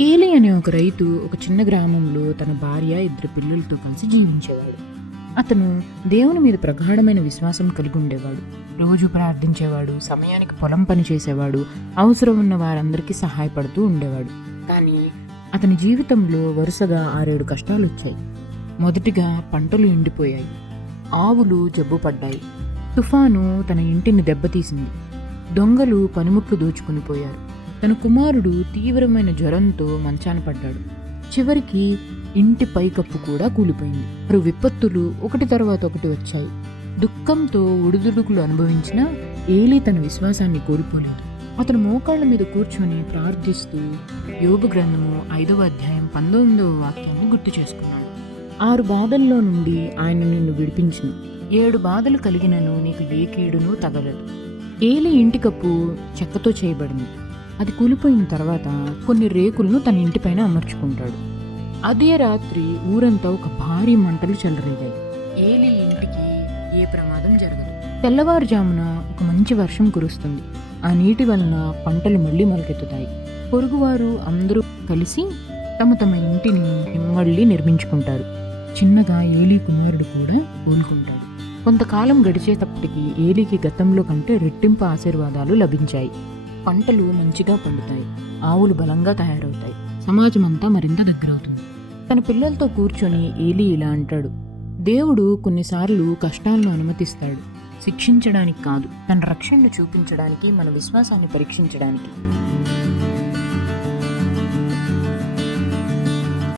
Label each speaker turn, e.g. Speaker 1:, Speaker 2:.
Speaker 1: ఏలి అనే ఒక రైతు ఒక చిన్న గ్రామంలో తన భార్య ఇద్దరు పిల్లలతో కలిసి జీవించేవాడు. అతను దేవుని మీద ప్రగాఢమైన విశ్వాసం కలిగి ఉండేవాడు. రోజు ప్రార్థించేవాడు సమయానికి పొలం పని చేసేవాడు అవసరం ఉన్న వారందరికీ సహాయపడుతూ ఉండేవాడు. కానీ అతని జీవితంలో వరుసగా ఆరేడు కష్టాలు వచ్చాయి మొదటిగా పంటలు ఎండిపోయాయి. ఆవులు జబ్బు పడ్డాయి. తుఫాను తన ఇంటిని దెబ్బతీసింది. దొంగలు పనిముట్లు దోచుకుని పోయారు. తన కుమారుడు తీవ్రమైన జ్వరంతో మంచాన పడ్డాడు. చివరికి ఇంటి పైకప్పు కూడా కూలిపోయింది. మరో విపత్తులు ఒకటి తర్వాత ఒకటి వచ్చాయి. దుఃఖంతో ఒడిదుడుకులు అనుభవించిన ఏలీ తన విశ్వాసాన్ని కోల్పోలేదు. అతను మోకాళ్ళ మీద కూర్చొని ప్రార్థిస్తూ యోగు గ్రంథము ఐదవ అధ్యాయం పంతొమ్మిదవ వాక్యాన్ని గుర్తు చేసుకున్నాడు. ఆరు బాధల్లో నుండి ఆయన నిన్ను విడిపించింది ఏడు బాధలు కలిగినను నీకు ఏ కీడును తగలదు. ఏలి ఇంటి కప్పు చెక్కతో చేయబడింది. అది కూలిపోయిన తర్వాత కొన్ని రేకులను తన ఇంటిపైన అమర్చుకుంటాడు. అదే రాత్రి ఊరంతా ఒక భారీ మంటలు చెలరేగాయి. ఏలి ఇంటికి ఏ ప్రమాదం జరగదు. తెల్లవారుజామున ఒక మంచి వర్షం కురుస్తుంది. ఆ నీటి వలన పంటలు మళ్ళీ మొలకెత్తుతాయి. పొరుగువారు అందరూ కలిసి తమ తమ ఇంటిని మళ్ళీ నిర్మించుకుంటారు. చిన్నగా ఏలీ కుమారుడు కూడా కోలుకుంటాడు. కొంతకాలం గడిచేటప్పటికి ఏలీకి గతంలో కంటే రెట్టింపు ఆశీర్వాదాలు లభించాయి. పంటలు మంచిగా పండుతాయి. ఆవులు బలంగా తయారవుతాయి. సమాజం అంతా మరింత దగ్గరవుతుంది. తన పిల్లలతో కూర్చొని ఏలి ఇలా అంటాడు. దేవుడు కొన్నిసార్లు కష్టాలను అనుమతిస్తాడు. శిక్షించడానికి కాదు తన రక్షణను చూపించడానికి మన విశ్వాసాన్ని పరీక్షించడానికి.